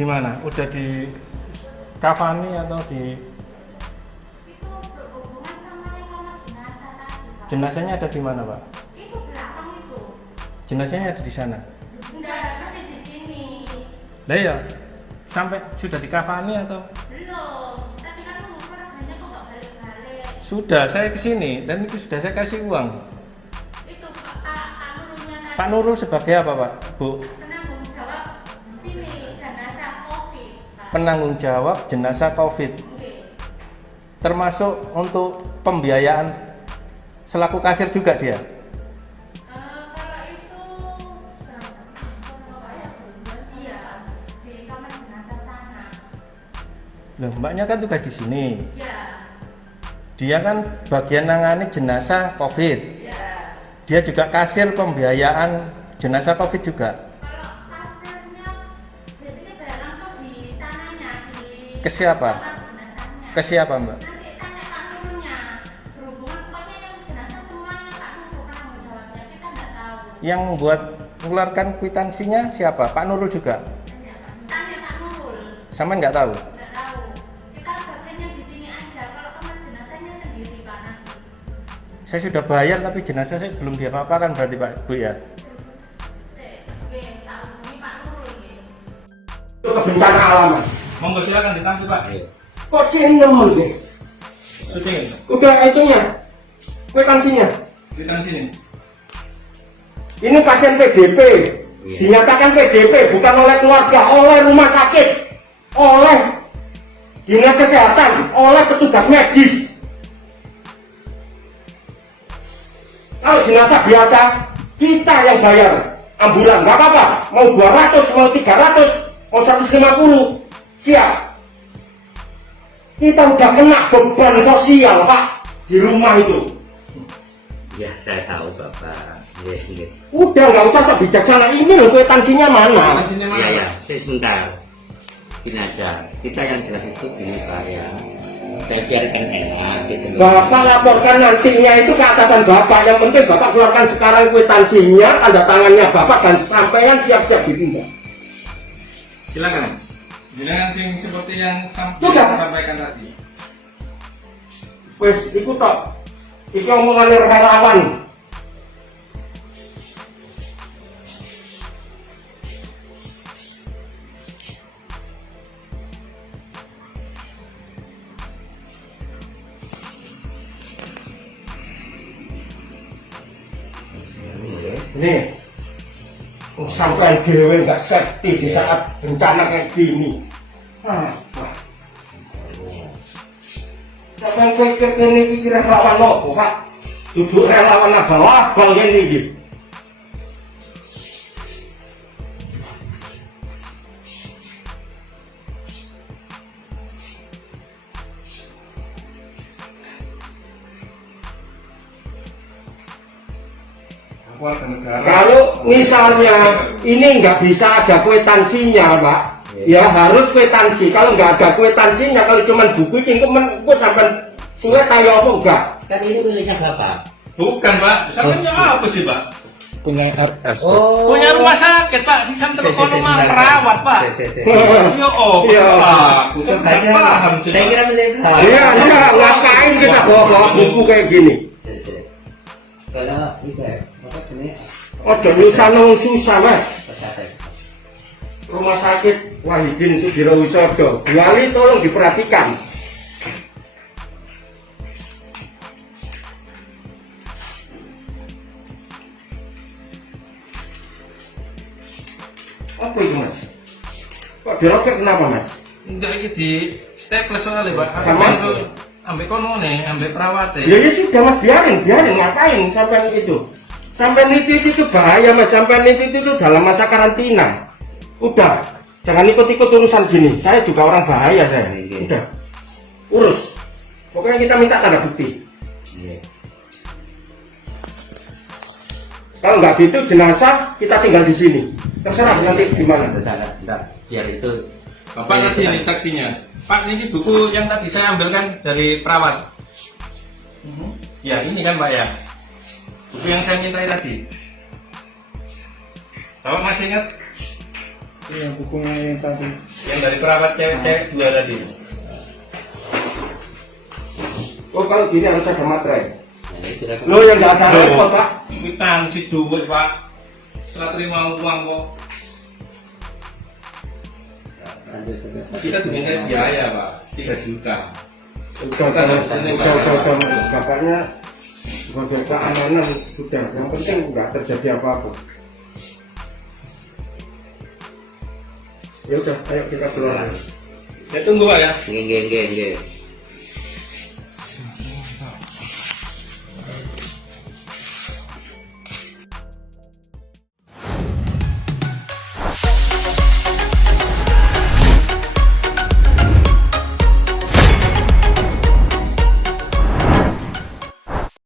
Gimana? Udah di kafani atau di Itu berhubungan sama yang kamar jenazah tadi, Pak. jenazahnya ada di mana, Pak? Itu belakang itu. Jenazahnya ada di sana. Enggak, masih di sini. Lah ya, sampai sudah di kafani atau Belum. Tadi kan keluarganya kok nggak balik-balik. sudah saya kesini dan itu sudah saya kasih uang. Itu Pak Nurulnya tadi. Pak Nurul sebagai apa, Pak? Bu? Penanggung jawab sini jenazah COVID, Pak. Penanggung jawab jenazah COVID. Oke. Termasuk untuk pembiayaan selaku kasir juga dia. Kalau itu berapa ya? Iya, di kamar jenazah sana. Loh, mbaknya kan tugas di sini. Ya, Dia kan bagian nangani jenazah COVID. ya. Dia juga kasir pembiayaan jenazah COVID juga. Kalau kasirnya biasanya bayar langsung di sananya di Ke siapa? kamar jenazahnya. Ke siapa, Mbak? Nanti tanya Pak Nurulnya. Berhubungan pokoknya yang jenazah semuanya Pak Nurul penanggung jawabnya, kita nggak tahu. Yang buat mengeluarkan kwitansinya siapa? Pak Nurul juga. Tanya Pak Nurul. Sama nggak tahu. Nggak tahu. Kita bagiannya di sini aja. Kalau kamar jenazahnya sendiri Pak nanti. Saya sudah bayar tapi jenazah saya belum diapa-apakan berarti Pak Bu ya. Oke, tak hubungi Pak Nurul ya. Itu kebencana alam. Monggo silakan ditangsi Pak. Kok cendem sih? Syuting. Udah itunya, kwitansinya. Ditangsi sini. Ini pasien PDP, dinyatakan PDP bukan oleh keluarga, oleh rumah sakit, oleh dinas kesehatan, oleh petugas medis. Kalau jenazah biasa, kita yang bayar ambulan, nggak apa-apa. Mau 200, mau 300, mau 150, siap. Kita udah kena beban sosial, Pak, di rumah itu. Ya, saya tahu Bapak. Ya, ya. Udah nggak usah sok bijaksana, ini loh kwitansinya mana? Ya, ya. Sebentar. Gini aja. Kita yang jelas itu gini Pak ya. Saya biarkan enak gitu loh. Bapak laporkan nantinya itu ke atasan Bapak. Yang penting Bapak keluarkan sekarang kwitansinya, tanda tangannya Bapak dan sampaian siap-siap ditunda. Silakan. Jangan sing seperti yang Sudah. sampaikan tadi. Wes, ikut tok. Iki omongan relawan. Nih, sampai dewe nggak safety di saat bencana kayak gini. Sampai pikir ini kira relawan lopo Pak? Duduk relawan abal-abal ini gitu. Warga negara. Kalau misalnya ini nggak bisa ada kwitansinya, Pak, ya harus kwitansi. Kalau nggak ada kwitansinya, kalau cuma buku cingkemen, kok sampai suwe tayo apa enggak? Kan ini miliknya Bapak. Bukan Pak, sampenya apa sih Pak? Punya RS. Punya rumah sakit Pak, di sana kono mah perawat Pak. Yo oh, Iya. aku kan nggak paham sih. Saya Pak. kira milik Bapak. Iya, iya, ngapain kita bawa-bawa buku kayak gini? Kalau itu ya, Bapak ini Ojo misalnya wong susah, Mas. kesehatan. Rumah sakit Wahidin Sudirowisodo, Wali tolong diperhatikan. Apa itu Mas? Kok dirobek kenapa Mas? Enggak iki di staples soalnya Pak. Sama? Ambek kono nih, ambek perawat Ya ya sudah Mas, biarin ngapain sampai itu? Sampai itu bahaya Mas, sampai itu dalam masa karantina. Udah, jangan ikut-ikut urusan gini. Saya juga orang bahaya saya. Udah, urus. Pokoknya kita minta tanda bukti. Kalau nggak gitu jenazah kita tinggal di sini. Terserah nanti gimana. Bentar. Biar itu. Bapak tadi ini saksinya. Pak, ini buku yang tadi saya ambilkan dari perawat. Ya, ini kan Pak ya. Buku yang saya mintai tadi. Bapak masih ingat? Yang bukunya yang tadi. Yang dari perawat cewek-cewek 2 tadi. Oh kalau gini harus ada materai. Nah, itu lah. Lo yang nggak ada repot pak. Ini tangsi duit pak. Setelah terima uang kok. Lanjut, lanjut. Kita punya biaya pak, 3 juta. Udah, bapaknya sebagai keamanan sudah. Yang penting nggak terjadi apa-apa. Ya udah, ayo kita keluar. Saya tunggu pak ya. Nggih, nggih, nggih, nggih.